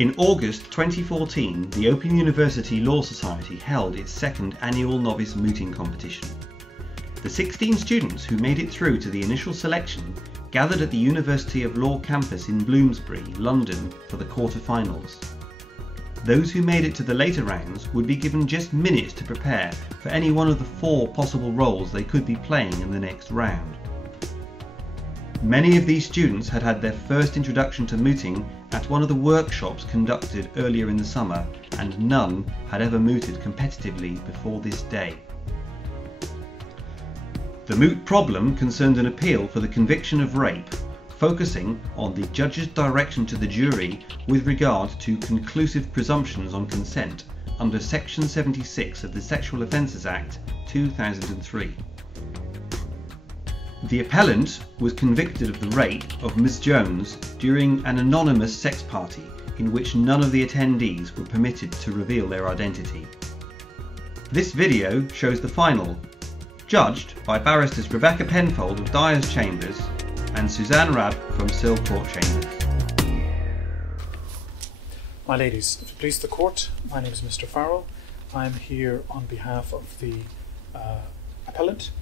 In August 2014, the Open University Law Society held its second annual Novice mooting competition. The 16 students who made it through to the initial selection gathered at the University of Law campus in Bloomsbury, London, for the quarter-finals. Those who made it to the later rounds would be given just minutes to prepare for any one of the 4 possible roles they could be playing in the next round. Many of these students had had their first introduction to mooting at one of the workshops conducted earlier in the summer, and none had ever mooted competitively before this day. The moot problem concerned an appeal for the conviction of rape, focusing on the judge's direction to the jury with regard to conclusive presumptions on consent under Section 76 of the Sexual Offences Act 2003. The appellant was convicted of the rape of Miss Jones during an anonymous sex party in which none of the attendees were permitted to reveal their identity. This video shows the final, judged by barristers Rebecca Penfold of Dyer's Chambers and Suzanne Rabb from Sill Court Chambers. My ladies, if it please the court, my name is Mr. Farrel. I'm here on behalf of the appellant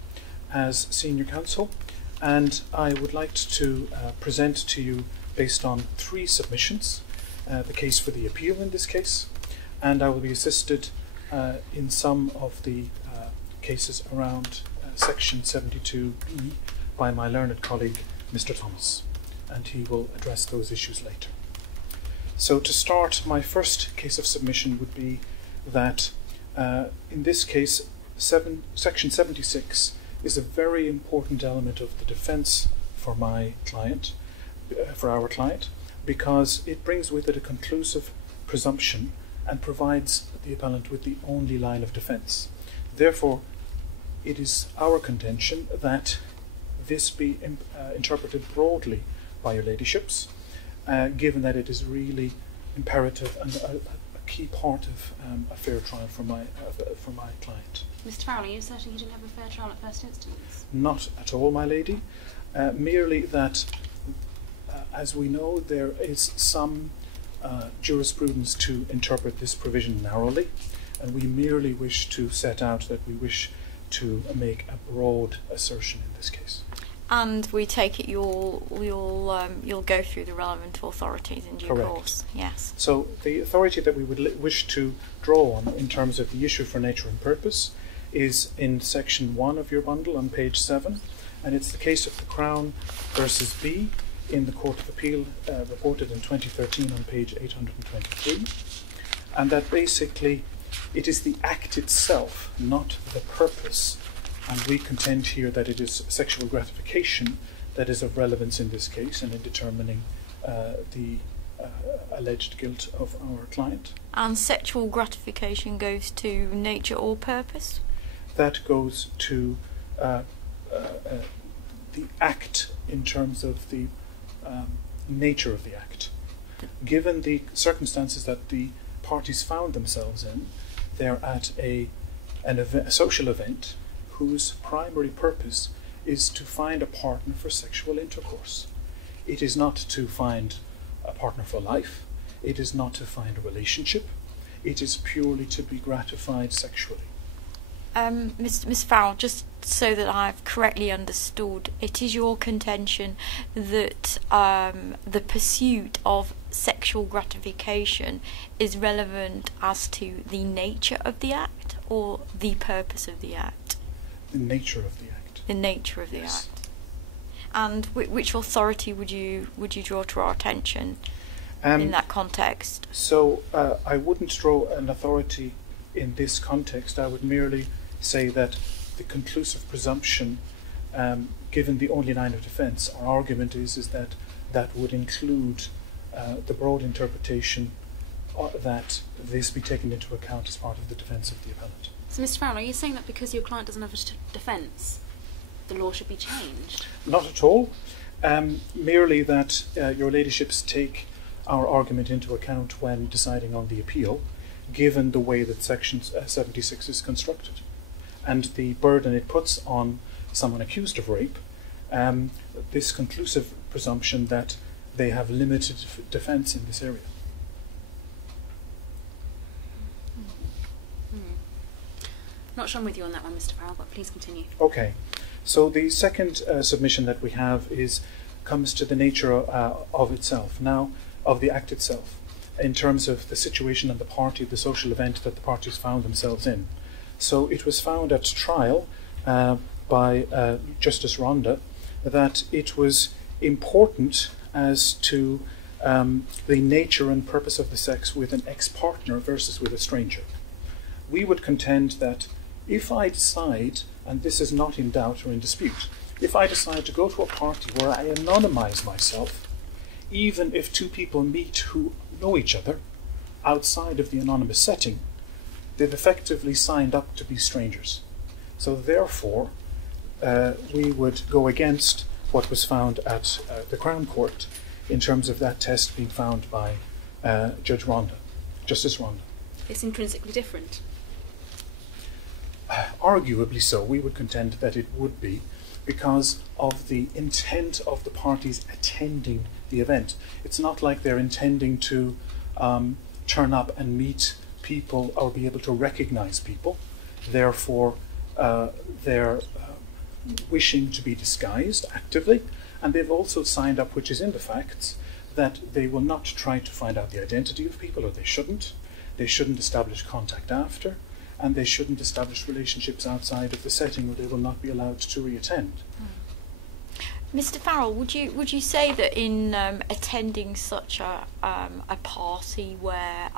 as senior counsel, and I would like to present to you, based on 3 submissions, the case for the appeal in this case, and I will be assisted in some of the cases around Section 72B by my learned colleague Mr. Thomas, and he will address those issues later. So to start, my first case of submission would be that in this case Section 76 is a very important element of the defence for my client, for our client, because it brings with it a conclusive presumption and provides the appellant with the only line of defence. Therefore, it is our contention that this be interpreted broadly by your ladyships, given that it is really imperative and a key part of a fair trial for my client. Mr. Farrel, are you certain you didn't have a fair trial at first instance? Not at all, my lady. Merely that, as we know, there is some jurisprudence to interpret this provision narrowly, and we merely wish to set out that we wish to make a broad assertion in this case. And we take it you'll go through the relevant authorities in due course. Yes. So the authority that we would wish to draw on in terms of the issue for nature and purpose is in Section 1 of your bundle on page 7, and it's the case of the Crown versus B in the Court of Appeal, reported in 2013 on page 823, and that basically it is the act itself, not the purpose, and we contend here that it is sexual gratification that is of relevance in this case and in determining the alleged guilt of our client. And sexual gratification goes to nature or purpose? That goes to the act in terms of the nature of the act. Given the circumstances that the parties found themselves in, they're at a social event whose primary purpose is to find a partner for sexual intercourse. It is not to find a partner for life. It is not to find a relationship. It is purely to be gratified sexually. Ms. Farrel, just so that I've correctly understood, it is your contention that the pursuit of sexual gratification is relevant as to the nature of the act or the purpose of the act? The nature of the act. The nature of the Yes. act. And which authority would you draw to our attention in that context? So I wouldn't draw an authority in this context. I would merely say that the conclusive presumption, given the only line of defence, our argument is that that would include the broad interpretation that this be taken into account as part of the defence of the appellant. So, Mr. Farrel, are you saying that because your client doesn't have a defence, the law should be changed? Not at all. Merely that your ladyships take our argument into account when deciding on the appeal, given the way that Section 76 is constructed, and the burden it puts on someone accused of rape, this conclusive presumption that they have limited defence in this area. Not sure I'm with you on that one, Mr. Farrel, but please continue. Okay. So the second submission that we have comes to the nature of itself, now of the act itself, in terms of the situation and the party, the social event that the parties found themselves in. So it was found at trial by Justice Rhonda that it was important as to the nature and purpose of the sex with an ex-partner versus with a stranger. We would contend that if I decide, and this is not in doubt or in dispute, if I decide to go to a party where I anonymise myself, even if two people meet who know each other outside of the anonymous setting, they've effectively signed up to be strangers. So therefore, we would go against what was found at the Crown Court in terms of that test being found by Justice Rhonda. It's intrinsically different. Arguably so. We would contend that it would be, because of the intent of the parties attending the event. It's not like they're intending to turn up and meet people or be able to recognize people. Therefore, they're wishing to be disguised actively, and they've also signed up, which is in the facts, that they will not try to find out the identity of people, or they shouldn't. They shouldn't establish contact after, and they shouldn't establish relationships outside of the setting, or they will not be allowed to reattend. Mr. Farrel, would you say that in attending such a party where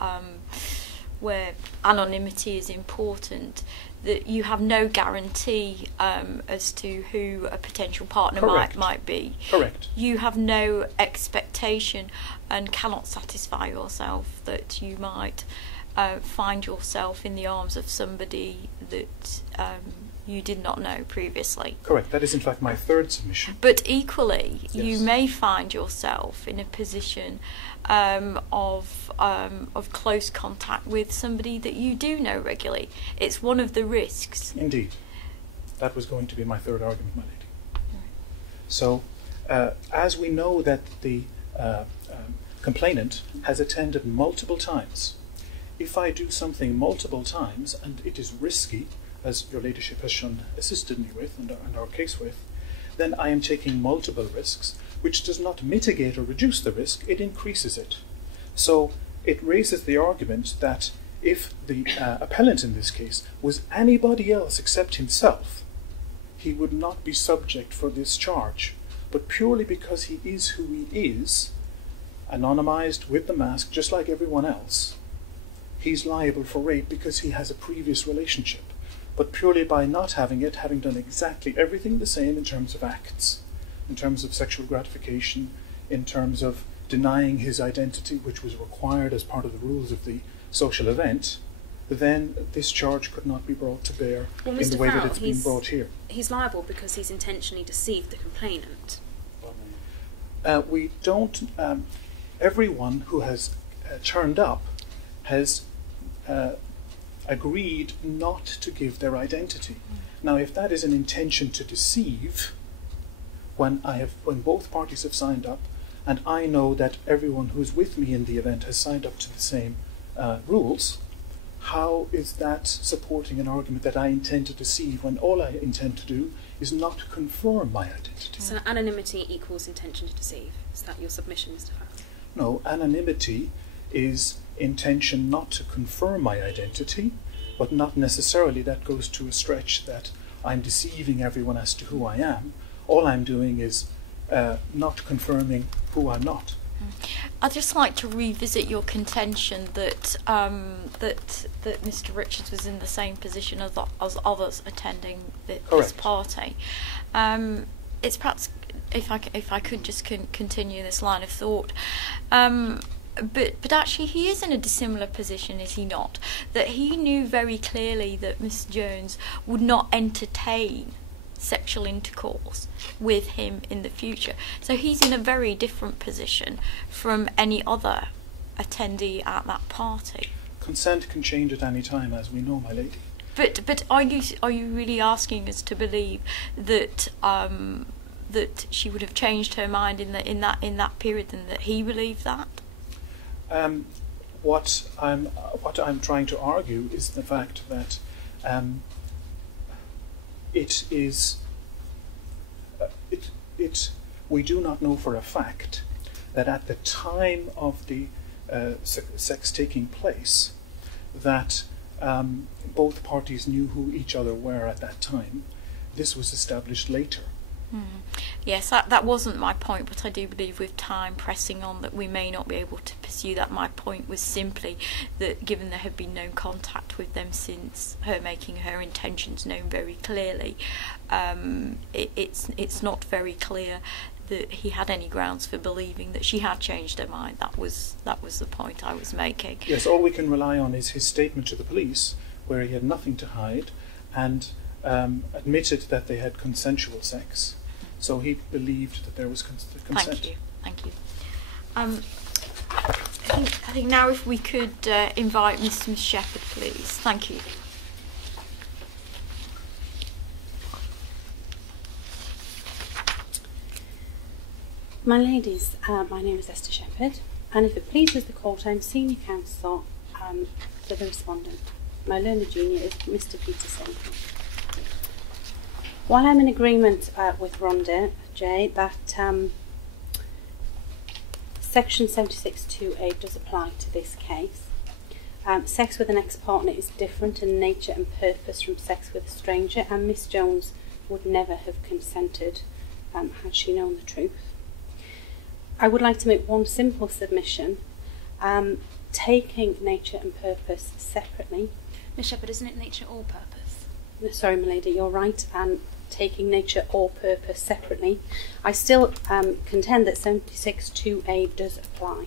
anonymity is important, that you have no guarantee as to who a potential partner might be? Correct. You have no expectation and cannot satisfy yourself that you might find yourself in the arms of somebody that you did not know previously. Correct. That is in fact my third submission. But equally, yes, you may find yourself in a position of close contact with somebody that you do know regularly. It's one of the risks. Indeed. That was going to be my third argument, my lady. Right. So, as we know that the complainant has attended multiple times, if I do something multiple times and it is risky, as your ladyship has assisted me with and our case with, then I am taking multiple risks, which does not mitigate or reduce the risk, it increases it. So it raises the argument that if the appellant in this case was anybody else except himself, he would not be subject for this charge. But purely because he is who he is, anonymized with the mask, just like everyone else, he's liable for rape because he has a previous relationship. But purely by not having it, having done exactly everything the same in terms of acts, in terms of sexual gratification, in terms of denying his identity, which was required as part of the rules of the social event, then this charge could not be brought to bear in the way that it's been brought here. He's liable because he's intentionally deceived the complainant. We don't... everyone who has turned up has agreed not to give their identity. Now, if that is an intention to deceive, when both parties have signed up, and I know that everyone who's with me in the event has signed up to the same rules, how is that supporting an argument that I intend to deceive when all I intend to do is not confirm my identity? So anonymity equals intention to deceive. Is that your submission, Mr. Farrel? No, anonymity is intention not to confirm my identity, but not necessarily that goes to a stretch that I'm deceiving everyone as to who I am. All I'm doing is not confirming who I'm not. I'd just like to revisit your contention that that Mr. Richards was in the same position as others attending this party. It's perhaps, if I could just continue this line of thought. But actually he is in a dissimilar position, is he not? That he knew very clearly that Miss Jones would not entertain sexual intercourse with him in the future. So he's in a very different position from any other attendee at that party. Consent can change at any time, as we know, my lady. But are you really asking us to believe that that she would have changed her mind in that period, and that he believed that? What I'm trying to argue is the fact that it is, we do not know for a fact that at the time of the sex taking place, that both parties knew who each other were at that time. This was established later. Yes, that wasn't my point, but I do believe with time pressing on that we may not be able to pursue that. My point was simply that given there had been no contact with them since her making her intentions known very clearly, it's not very clear that he had any grounds for believing that she had changed her mind. That was the point I was making. Yes, all we can rely on is his statement to the police, where he had nothing to hide and admitted that they had consensual sex. So he believed that there was consent. Thank you. I think now if we could invite Miss Sheppard, please. Thank you. My ladies, my name is Esther Sheppard, and if it pleases the court, I'm senior counsel for the respondent. My learned junior is Mr. Peterson. While I'm in agreement with Rhonda J that Section 76(2)(a) does apply to this case, sex with an ex-partner is different in nature and purpose from sex with a stranger, and Miss Jones would never have consented had she known the truth. I would like to make one simple submission. Taking nature and purpose separately. Miss Sheppard, isn't it nature or purpose? Sorry, my lady, you're right. Taking nature or purpose separately. I still contend that 76(2)(a) does apply.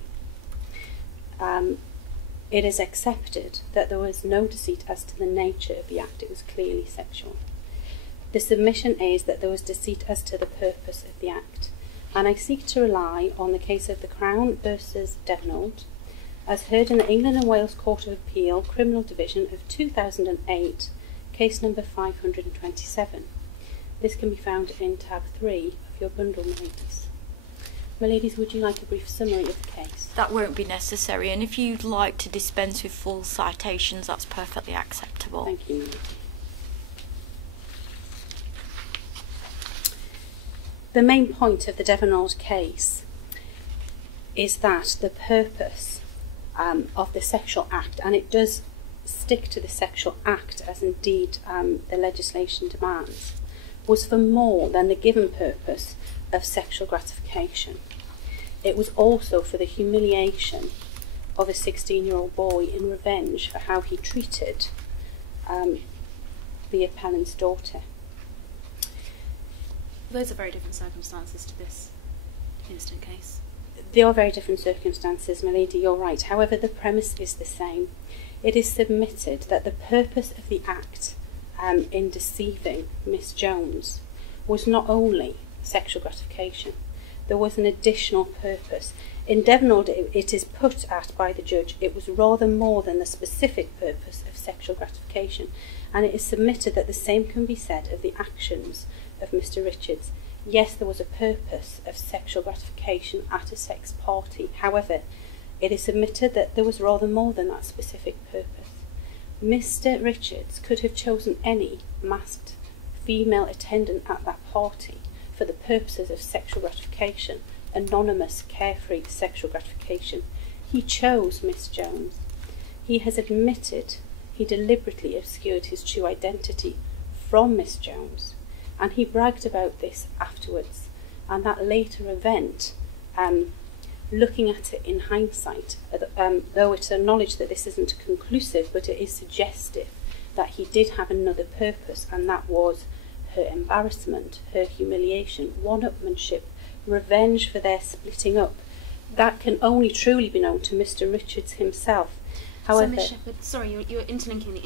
It is accepted that there was no deceit as to the nature of the act. It was clearly sexual. The submission is that there was deceit as to the purpose of the act. And I seek to rely on the case of the Crown versus Devenold, as heard in the England and Wales Court of Appeal, Criminal Division of 2008, case number 527. This can be found in tab 3 of your bundle, my ladies. My ladies, would you like a brief summary of the case? That won't be necessary, and if you'd like to dispense with full citations, that's perfectly acceptable. Thank you, my lady. The main point of the Devenold case is that the purpose of the sexual act, and it does stick to the sexual act as indeed the legislation demands, was for more than the given purpose of sexual gratification. It was also for the humiliation of a 16-year-old boy in revenge for how he treated the appellant's daughter. Those are very different circumstances to this instant case. They are very different circumstances, my lady, you're right. However, the premise is the same. It is submitted that the purpose of the act in deceiving Miss Jones was not only sexual gratification. There was an additional purpose. In Devenold, it is put at by the judge, it was rather more than the specific purpose of sexual gratification, and it is submitted that the same can be said of the actions of Mr. Richards. Yes, there was a purpose of sexual gratification at a sex party. However, it is submitted that there was rather more than that specific purpose. Mr. Richards could have chosen any masked female attendant at that party for the purposes of sexual gratification, anonymous, carefree sexual gratification. He chose Miss Jones. He has admitted he deliberately obscured his true identity from Miss Jones, and he bragged about this afterwards. And that later event, looking at it in hindsight, though it's acknowledged that this isn't conclusive, but it is suggestive that he did have another purpose, and that was her embarrassment, her humiliation, one-upmanship, revenge for their splitting up. That can only truly be known to Mr. Richards himself. However, so Miss Sheppard, sorry, you're interlinking the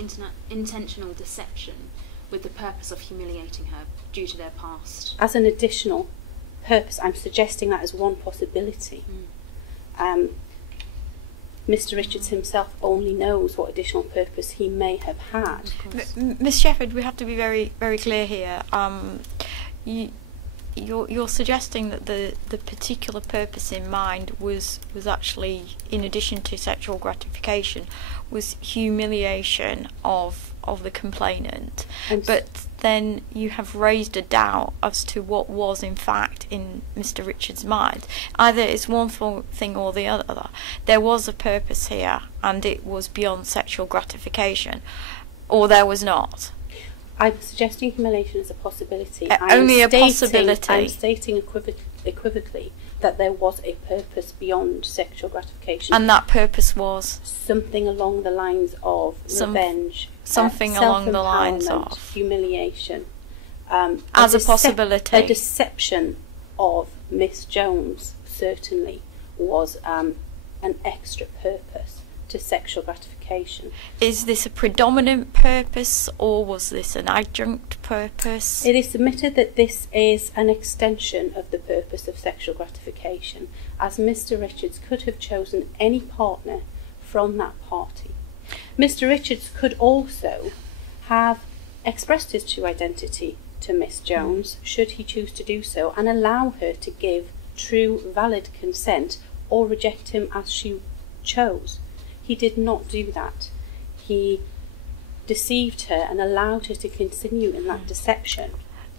intentional deception with the purpose of humiliating her due to their past. As an additional purpose, I'm suggesting that as one possibility. Mr. Richards himself only knows what additional purpose he may have had. Miss Sheppard, we have to be very, very clear here. You're suggesting that the particular purpose in mind was actually, in addition to sexual gratification, was humiliation of of the complainant, but then you have raised a doubt as to what was in fact in Mr. Richards' mind. Either it's one thing or the other. There was a purpose here, and it was beyond sexual gratification, or there was not. I'm suggesting humiliation as a possibility. Only a possibility. I'm stating equivocally that there was a purpose beyond sexual gratification. And that purpose was? Something along the lines of revenge. Something along the lines of? Humiliation. As a possibility. A deception of Miss Jones certainly was an extra purpose to sexual gratification. Is this a predominant purpose, or was this an adjunct purpose? It is submitted that this is an extension of the purpose of sexual gratification, as Mr. Richards could have chosen any partner from that party. Mr. Richards could also have expressed his true identity to Miss Jones, should he choose to do so, and allow her to give true, valid consent, or reject him as she chose. He did not do that. He deceived her and allowed her to continue in that deception.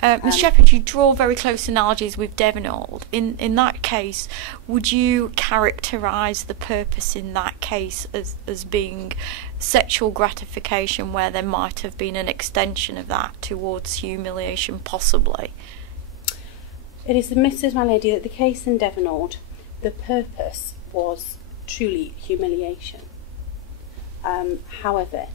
Ms. Sheppard, you draw very close analogies with Devenold. In that case, would you characterise the purpose in that case as being sexual gratification, where there might have been an extension of that towards humiliation, possibly? It is admitted, my lady, that the case in Devenold, the purpose was truly humiliation. However,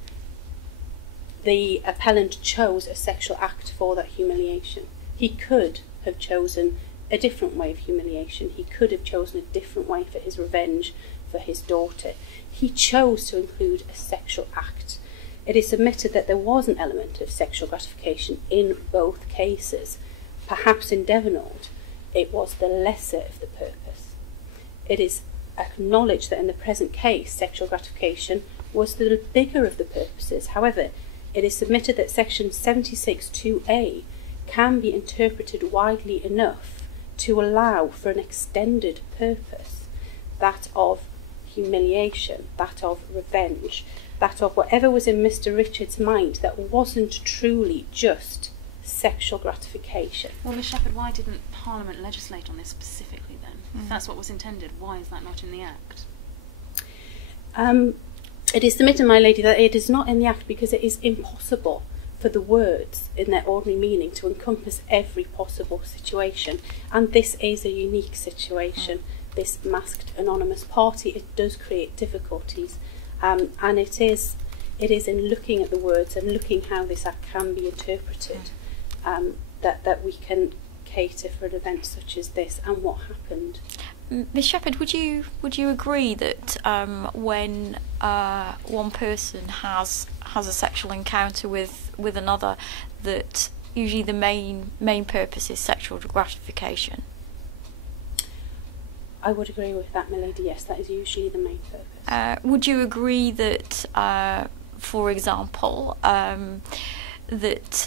the appellant chose a sexual act for that humiliation. He could have chosen a different way of humiliation. He could have chosen a different way for his revenge for his daughter. He chose to include a sexual act. It is submitted that there was an element of sexual gratification in both cases. Perhaps in Devenold, it was the lesser of the purpose. It is acknowledged that in the present case, sexual gratification was the bigger of the purposes. However, it is submitted that section 76(2)(a) can be interpreted widely enough to allow for an extended purpose, that of humiliation, that of revenge, that of whatever was in Mr. Richards' mind that wasn't truly just sexual gratification. Well, Ms. Sheppard, why didn't Parliament legislate on this specifically then? If that's what was intended, why is that not in the Act? It is submitted, my lady, that it is not in the Act because it is impossible for the words in their ordinary meaning to encompass every possible situation, and this is a unique situation. This masked anonymous party, it does create difficulties, and it is in looking at the words and looking how this Act can be interpreted that we can cater for an event such as this and what happened. Ms. Sheppard, would you agree that when one person has a sexual encounter with another, that usually the main purpose is sexual gratification? I would agree with that, my lady. Yes, that is usually the main purpose. Would you agree that, for example, that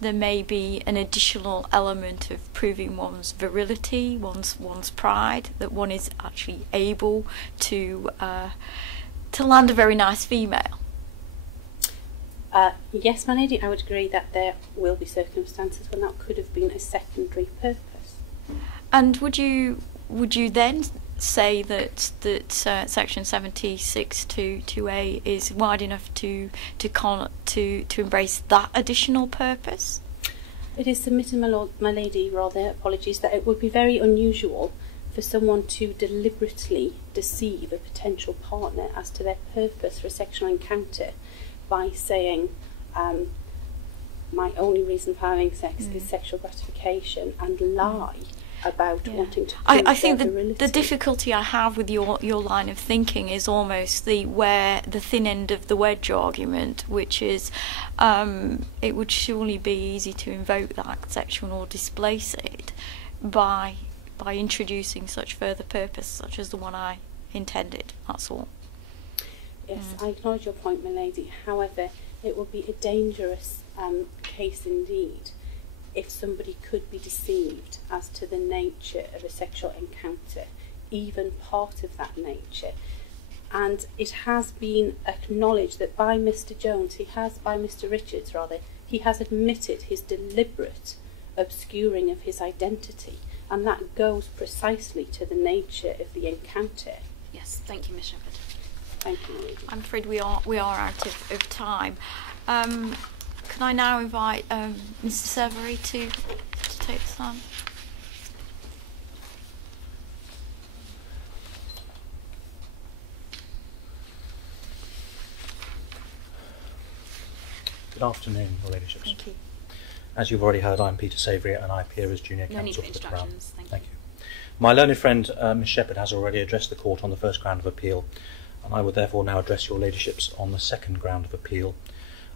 there may be an additional element of proving one's virility, one's pride, that one is actually able to land a very nice female? Yes, my lady, I would agree that there will be circumstances when that could have been a secondary purpose. And would you then say that section 76(2)(a) is wide enough to embrace that additional purpose? It is submitted, my lady, apologies, that it would be very unusual for someone to deliberately deceive a potential partner as to their purpose for a sexual encounter by saying, my only reason for having sex is sexual gratification, and lie about wanting to prove I think their virility. the difficulty I have with your line of thinking is almost the thin end of the wedge argument, which is it would surely be easy to invoke that section or displace it by introducing such further purpose, such as the one I intended. That's all. Yes, I acknowledge your point, my lady. However, it would be a dangerous case indeed if somebody could be deceived as to the nature of a sexual encounter, even part of that nature, and it has been acknowledged that by Mr. Jones, by Mr. Richards rather, he has admitted his deliberate obscuring of his identity, and that goes precisely to the nature of the encounter. Yes, thank you, Miss Sheppard. Thank you, lady. I'm afraid we are out of time. Can I now invite Mr. Savory to take the stand? Good afternoon, Your Ladyships. Thank you. As you've already heard, I'm Peter Savory and I appear as Junior No need Counsel for for the Crown. instructions, Thank you. My learned friend, Miss Sheppard, has already addressed the Court on the first ground of appeal, and I would therefore now address Your Ladyships on the second ground of appeal,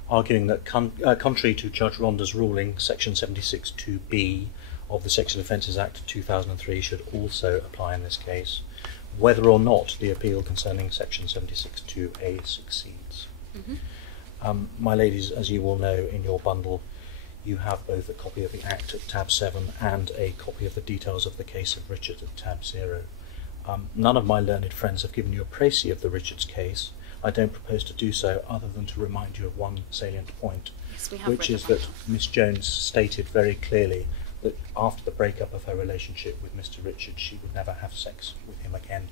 arguing that contrary to Judge Ronda's ruling, Section 76(2)(b) of the Sexual Offences Act 2003 should also apply in this case, whether or not the appeal concerning Section 76(2)(a) succeeds. My ladies, as you will know, in your bundle you have both a copy of the Act at tab 7 and a copy of the details of the case of Richards at tab 0. None of my learned friends have given you a précis of the Richards case. I don't propose to do so other than to remind you of one salient point, Yes, we have which read is the that Miss Jones stated very clearly that after the breakup of her relationship with Mr. Richards she would never have sex with him again.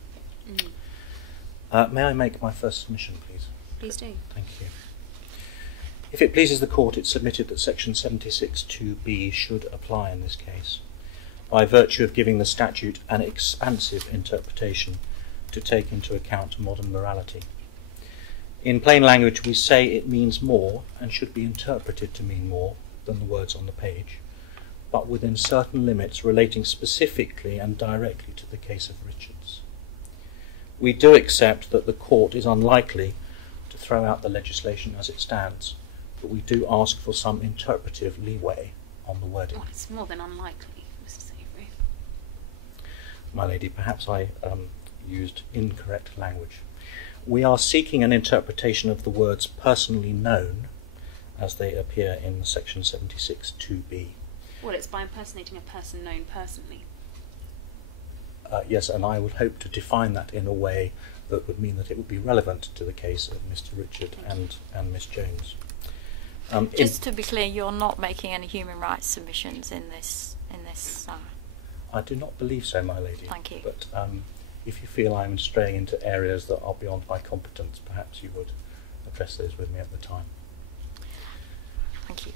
May I make my first submission, please? Please do. Thank you. If it pleases the Court, it's submitted that Section 76(2)(b) should apply in this case, by virtue of giving the statute an expansive interpretation to take into account modern morality. In plain language, we say it means more and should be interpreted to mean more than the words on the page, but within certain limits relating specifically and directly to the case of Richards. We do accept that the Court is unlikely to throw out the legislation as it stands, but we do ask for some interpretive leeway on the wording. Well, it's more than unlikely, Mr. Savory. My lady, perhaps I used incorrect language. We are seeking an interpretation of the words personally known as they appear in Section 76(2)(b). Well, it's by impersonating a person known personally. Yes, and I would hope to define that in a way that would mean that it would be relevant to the case of Mr. Richard and Miss Jones. Just to be clear, you're not making any human rights submissions in this. I do not believe so, my lady. Thank you. But if you feel I'm straying into areas that are beyond my competence, perhaps you would address those with me at the time. Thank you.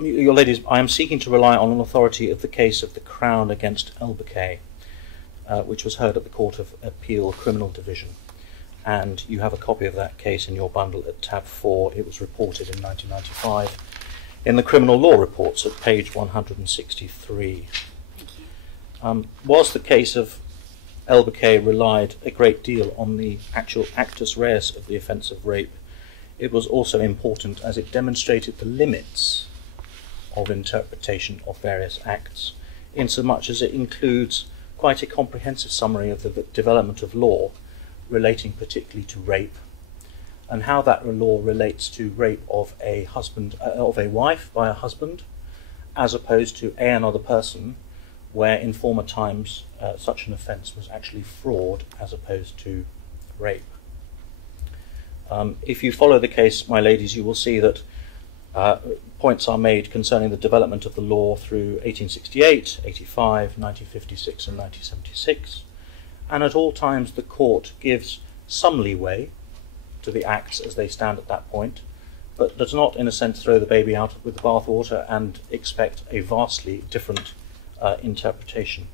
Your ladies, I am seeking to rely on an authority of the case of the Crown against Elbakay, which was heard at the Court of Appeal Criminal Division. And you have a copy of that case in your bundle at tab 4. It was reported in 1995 in the Criminal Law Reports at page 163. Thank you. Whilst the case of Elbakay relied a great deal on the actual actus reus of the offence of rape, it was also important as it demonstrated the limits of interpretation of various acts, insomuch as it includes quite a comprehensive summary of the development of law relating particularly to rape, and how that law relates to rape of a wife by a husband, as opposed to another person, where in former times such an offence was actually fraud as opposed to rape. If you follow the case, my ladies, you will see that points are made concerning the development of the law through 1868, 85, 1956 and 1976, and at all times the Court gives some leeway to the acts as they stand at that point, but does not in a sense throw the baby out with the bathwater and expect a vastly different interpretation.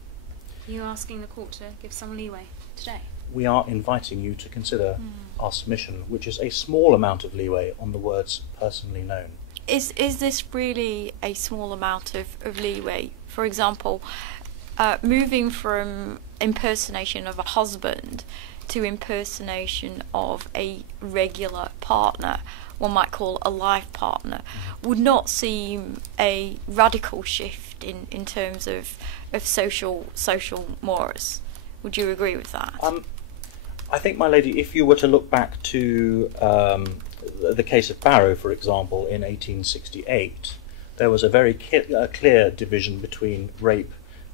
Are you asking the Court to give some leeway today? We are inviting you to consider our submission, which is a small amount of leeway on the words personally known. Is this really a small amount of leeway? For example, moving from impersonation of a husband to impersonation of a regular partner, one might call a life partner, would not seem a radical shift in terms of social mores. Would you agree with that? I think, my lady, if you were to look back to the case of Barrow, for example, in 1868, there was a very clear division between rape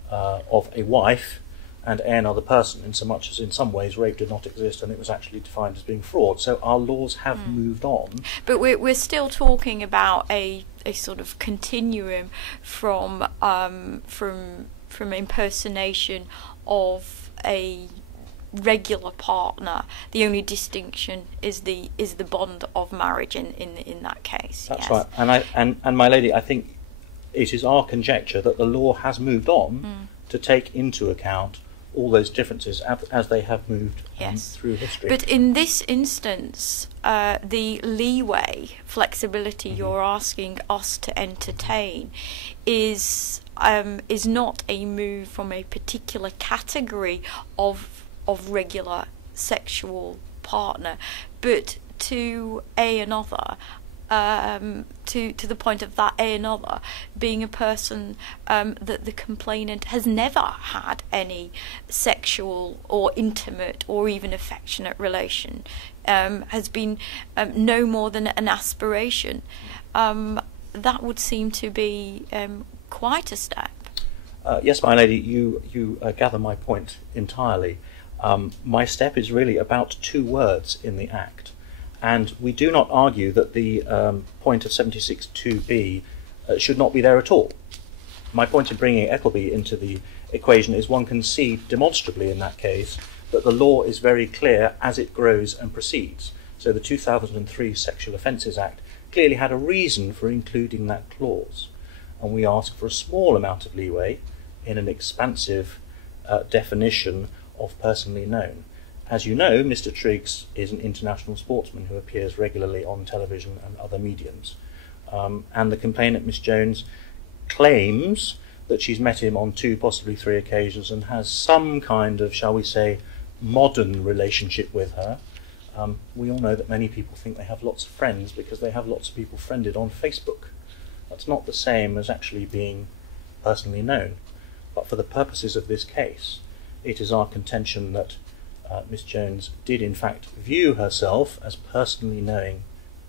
of a wife and a another person, in so much as in some ways rape did not exist and it was actually defined as being fraud. So our laws have moved on. But we're still talking about a sort of continuum from impersonation of a regular partner. The only distinction is the bond of marriage in that case. That's yes. right. And my lady, I think it is our conjecture that the law has moved on to take into account all those differences as they have moved through history. But in this instance, the leeway, flexibility you're asking us to entertain is not a move from a particular category of regular sexual partner, but to another. To the point of that another being a person that the complainant has never had any sexual or intimate or even affectionate relation, has been no more than an aspiration. That would seem to be quite a step. Yes, my lady, you gather my point entirely. My step is really about 2 words in the Act. And we do not argue that the point of 76.2b should not be there at all. My point in bringing Ethelby into the equation is one can see demonstrably in that case that the law is very clear as it grows and proceeds. So the 2003 Sexual Offences Act clearly had a reason for including that clause. And we ask for a small amount of leeway in an expansive definition of personally known. As you know, Mr. Triggs is an international sportsman who appears regularly on television and other mediums. And the complainant, Miss Jones, claims that she's met him on 2, possibly 3 occasions and has some kind of, shall we say, modern relationship with her. We all know that many people think they have lots of friends because they have lots of people friended on Facebook. That's not the same as actually being personally known. But for the purposes of this case, it is our contention that Miss Jones did in fact view herself as personally knowing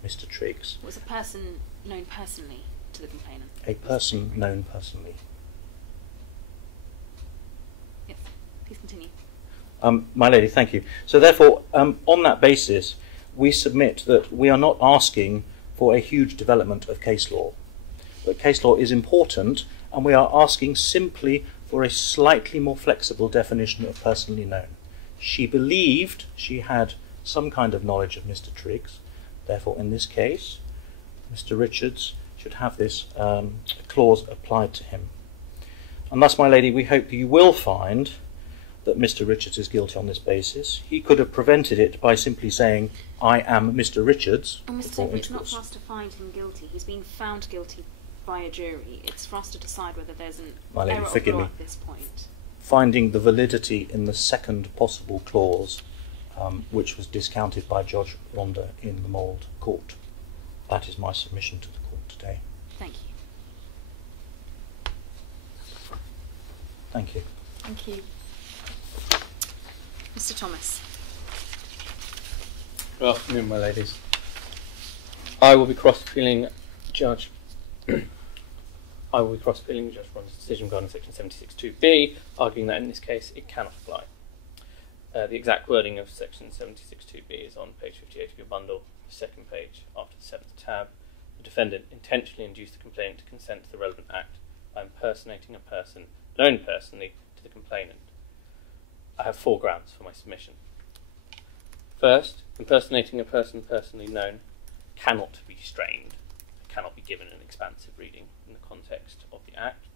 Mr. Triggs. Was a person known personally to the complainant? A person known personally. Yes, please continue. My lady, thank you. So therefore, on that basis, we submit that we are not asking for a huge development of case law. But case law is important, and we are asking simply for a slightly more flexible definition of personally known. She believed she had some kind of knowledge of Mr. Triggs. Therefore, in this case, Mr. Richards should have this clause applied to him. And thus, my lady, we hope you will find that Mr. Richards is guilty on this basis. He could have prevented it by simply saying, "I am Mr. Richards." Oh, Mr. Savory, it's not for us to find him guilty. He's been found guilty by a jury. It's for us to decide whether there's an error of law at this point. Finding the validity in the second possible clause, which was discounted by Judge Ronda in the Mould Court. That is my submission to the court today. Thank you. Thank you. Thank you. Mr. Thomas. Good afternoon, my ladies. I will be cross-appealing Judge Ronda's decision regarding section 76.2b, arguing that in this case it cannot apply. The exact wording of section 76.2b is on page 58 of your bundle, the second page after the 7th tab. The defendant intentionally induced the complainant to consent to the relevant act by impersonating a person known personally to the complainant. I have 4 grounds for my submission. First, impersonating a person personally known cannot be strained, cannot be given an expansive reading in the context of the Act.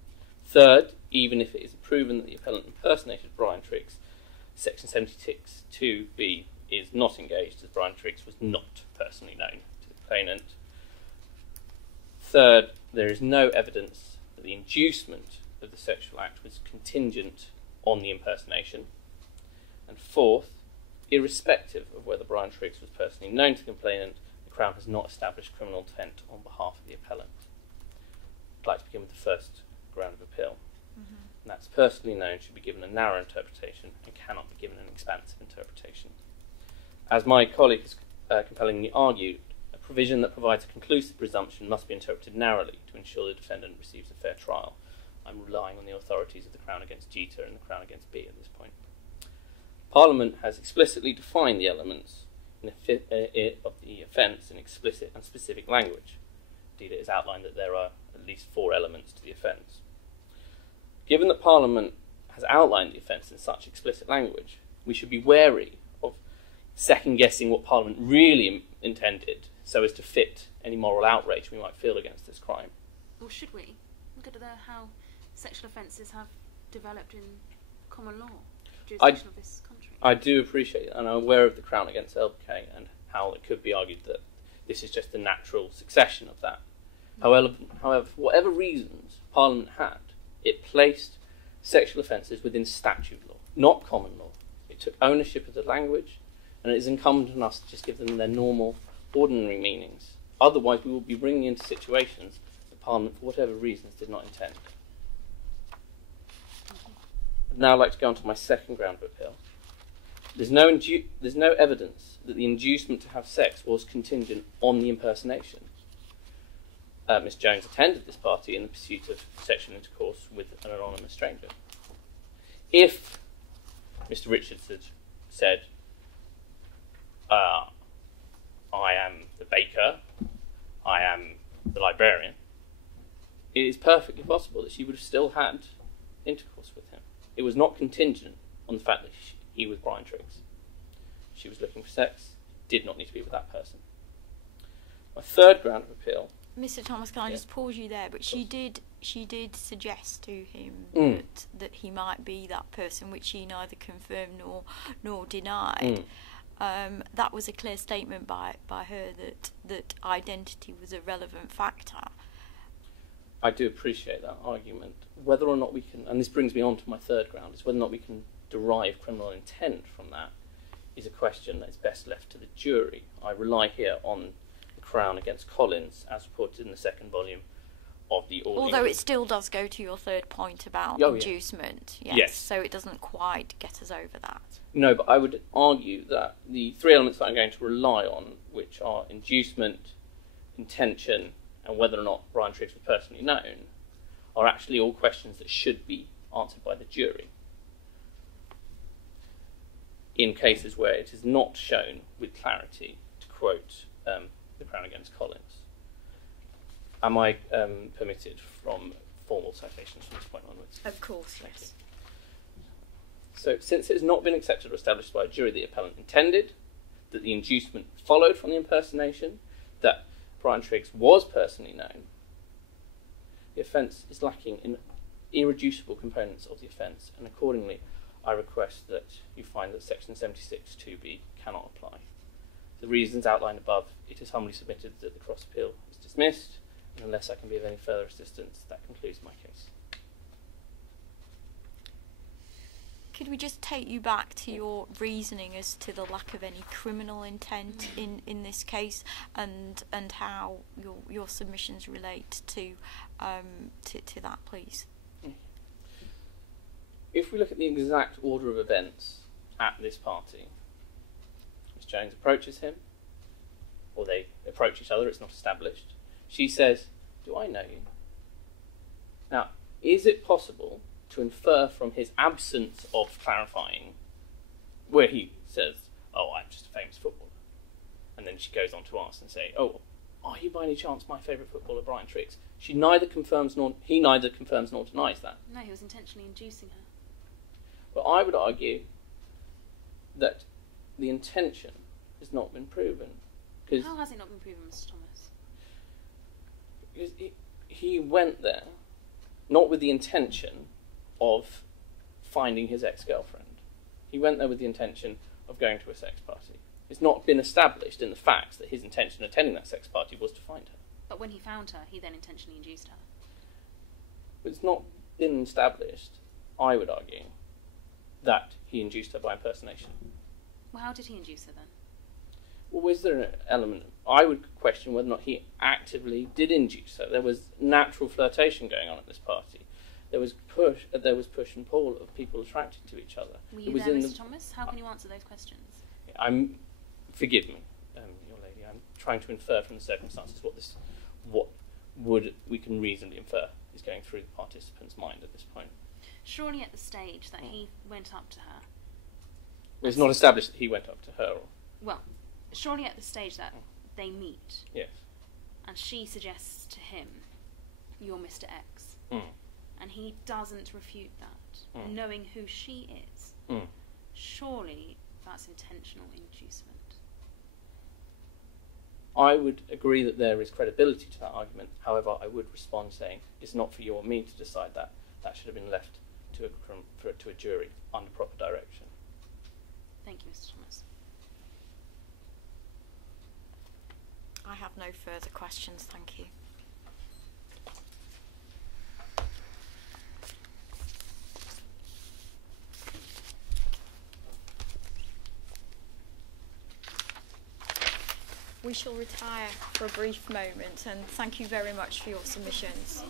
Third, even if it is proven that the appellant impersonated Brian Triggs, section 76.2b is not engaged, as Brian Triggs was not personally known to the complainant. Third, there is no evidence that the inducement of the sexual act was contingent on the impersonation. And fourth, irrespective of whether Brian Triggs was personally known to the complainant, the Crown has not established criminal intent on behalf of the appellant. I'd like to begin with the first ground of appeal. And that's personally known should be given a narrow interpretation and cannot be given an expansive interpretation. As my colleague has compellingly argued, a provision that provides a conclusive presumption must be interpreted narrowly to ensure the defendant receives a fair trial. I'm relying on the authorities of the Crown against Jeter and the Crown against B at this point. Parliament has explicitly defined the elements of the offence in explicit and specific language. Indeed, it is outlined that there are at least 4 elements to the offence. Given that Parliament has outlined the offence in such explicit language, we should be wary of second-guessing what Parliament really intended so as to fit any moral outrage we might feel against this crime. Or should we? Look at how sexual offences have developed in common law, jurisdiction of this country. I do appreciate it, and I'm aware of the Crown against LBK and how it could be argued that this is just a natural succession of that. However, for whatever reasons Parliament had, it placed sexual offences within statute law, not common law. It took ownership of the language, and it is incumbent on us to just give them their normal, ordinary meanings. Otherwise, we will be bringing into situations that Parliament, for whatever reasons, did not intend. I'd now like to go on to my second ground of appeal. There's no evidence that the inducement to have sex was contingent on the impersonation. Miss Jones attended this party in the pursuit of sexual intercourse with an anonymous stranger. If Mr. Richards had said, I am the baker, I am the librarian, it is perfectly possible that she would have still had intercourse with him. It was not contingent on the fact that he was Brian Triggs. She was looking for sex, did not need to be with that person. My third ground of appeal. Mr. Thomas, can I just pause you there? But she did suggest to him that he might be that person, which he neither confirmed nor denied. That was a clear statement by her that identity was a relevant factor. I do appreciate that argument. Whether or not we can, and this brings me on to my third ground, is whether or not we can derive criminal intent from that is a question that is best left to the jury. I rely here on the Crown against Collins, as reported in the second volume of the OULS. Although it still does go to your third point about inducement. Yes. So it doesn't quite get us over that. No, but I would argue that the 3 elements that I'm going to rely on, which are inducement, intention, and whether or not Brian Triggs was personally known, are actually all questions that should be answered by the jury in cases where it is not shown with clarity, to quote the Crown against Collins. Am I permitted from formal citations from this point onwards? Of course, yes. So, since it has not been accepted or established by a jury the appellant intended, that the inducement followed from the impersonation, that Brian Triggs was personally known, the offence is lacking in irreducible components of the offence, and accordingly I request that you find that section 76(2)(b) cannot apply. For the reasons outlined above, it is humbly submitted that the cross appeal is dismissed, and unless I can be of any further assistance, that concludes my case. Could we just take you back to your reasoning as to the lack of any criminal intent in this case, and how your submissions relate to that, please? If we look at the exact order of events at this party, Miss Jones approaches him, or they approach each other, it's not established. She says, "Do I know you?" Now, is it possible to infer from his absence of clarifying, where he says, "Oh, I'm just a famous footballer," and then she goes on to ask and say, "Oh, are you by any chance my favourite footballer, Brian Triggs?" He neither confirms nor denies that. No, he was intentionally inducing her. But I would argue that the intention has not been proven. How has it not been proven, Mr. Thomas? Because he went there not with the intention of finding his ex-girlfriend. He went there with the intention of going to a sex party. It's not been established in the facts that his intention of attending that sex party was to find her. But when he found her, he then intentionally induced her. But it's not been established, I would argue, that he induced her by impersonation. Well, how did he induce her then? Well, was there an element? I would question whether or not he actively did induce her. There was natural flirtation going on at this party. There was push and pull of people attracted to each other. Were you there, Mr. Thomas? How can you answer those questions? Forgive me, your lady. I'm trying to infer from the circumstances what we can reasonably infer is going through the participant's mind at this point. Surely at the stage that he went up to her. Well, it's not established that he went up to her. Well, surely at the stage that they meet. Yes. And she suggests to him, "You're Mr. X." And he doesn't refute that, knowing who she is. Surely that's intentional inducement. I would agree that there is credibility to that argument. However, I would respond saying it's not for you or me to decide that. That should have been left to a jury under proper direction. Thank you, Mr. Thomas. I have no further questions, thank you. We shall retire for a brief moment, and thank you very much for your submissions.